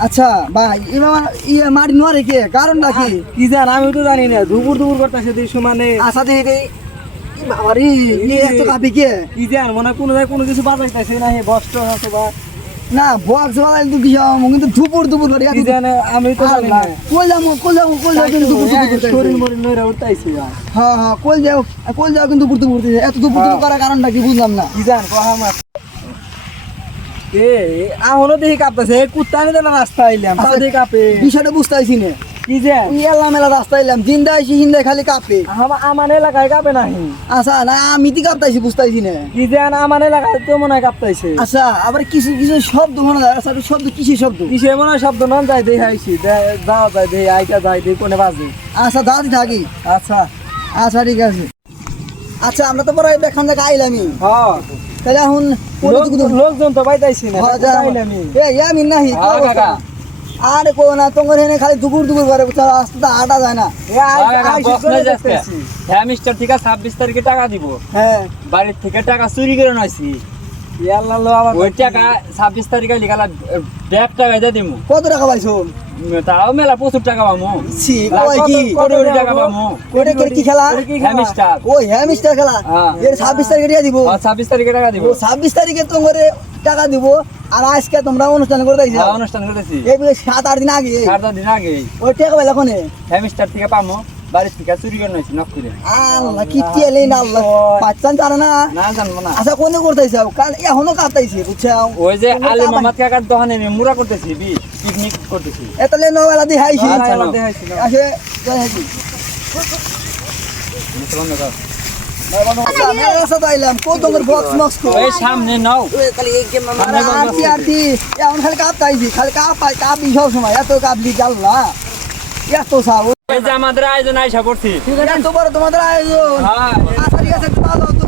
আচ্ছা ভাই এবার মারি নোয়ারে কে কারণটা কি কি জান আমি তো জানি না দুপুর করতেছে দেশ মানে আশা দেখে বাবারি এত কাপি কে কি জান মনে কোনো জায়গায় কোনো কিছু বাজাইতেছে না হে বস্ত্র আছে বা না বক্স বাজাইল তো কি কিন্তু দুপুর করে কি জান আমি তো জানি না কই যাও কিন্তু দুপুর শরীর মরির নইরা উঠতাইছে হ্যাঁ কই যাও কিন্তু দুপুর এত দুপুর করার কারণটা কি বুঝলাম না কি জান কহামাত এখনো দেখি কাঁপতেছে কুত্তা আনি দেন রাস্তা আইলাম তাও দেখি কাঁপে বিষয়টা বুঝতে পারছি না কি জান এলা মেলা রাস্তা এলাম জিন্দা আইসি হিন্দা খালি কাঁপে আমার এলাকায় কাঁপে নাহি আচ্ছা না আমি তো কাঁপতাইছি বুঝতে পারছি না কি জান আমার এলাকায় তো মনে হয় কাঁপতাইছে আচ্ছা আবার কিছু শব্দ মনে হয় আচ্ছা শব্দ কিসের শব্দ কিসে মনে হয় শব্দ নন যায় দেখে আইসি যাওয়া যায় দেখে আইটা যায় দেখে কোনে বাজে আচ্ছা দাদি থাকি আচ্ছা আচ্ছা ঠিক আছে আচ্ছা আমরা তো পরে এখান থেকে আইলামই হ্যাঁ তাহলে এখন লোকজন তো পাইতাইছি না আমি নাহি আরে কো না তোমার এখানে খালি দুপুর করে রাস্তা হাঁটা যায় না হ্যাঁ মিস্টার ঠিক আছে 26 তারিখে টাকা দিব হ্যাঁ বাড়ির থেকে টাকা চুরি করে নইছি ওই টাকা 26 তারিখে লিখালা 1.5 টাকা দিয়ে দিমু কত টাকা পাইছো তাও মেলা প্রচুর টাকা পামু ছি কই কি কোটি টাকা পামু ওটা কি খেলা হ্যামিস্টার ওই হ্যামিস্টার খেলা এর 26 তারিখে দিয়ে দিব 26 তারিখে টাকা দিব ও 26 তারিখে তোমার টাকা দিব আর আজকে তোমরা অনুষ্ঠান করে দিয়েছো অনুষ্ঠান করেছি এই 7-8 দিন আগে 4 দিন আগে ওই টাকা পাইলা কোনে হ্যামিস্টার থেকে পামু বাড়ির থেকে চুরি করে নইছি নক করে আল্লাহ কি তেলে না আল্লাহ বাচ্চান জানে না না জানবো না আচ্ছা কোনে করতেছো কাল এখনো কাটাইছে বুঝছো ওই যে আলী মোহাম্মদ কাকার দোকানে মুড়া করতেছি পিকনিক করতেছি এতলে নওয়ালা দি হাইছি আচ্ছা, নাও। আসে যাই হাইছি আচ্ছা মেলা সাথে আইলাম কো তোমার বক্স মক্স কো ওই সামনে নাও খালি এই গেম আরতি এখন খালি কাপতাইছি খালি কাপি সব সময় এত কাপলি জাল্লা এত সাব এই যে আমাদের আয়োজন আইসা করছি ঠিক আছে তো বড় তোমাদের আয়োজন হ্যাঁ আচ্ছা ঠিক আছে একটু ভালো তো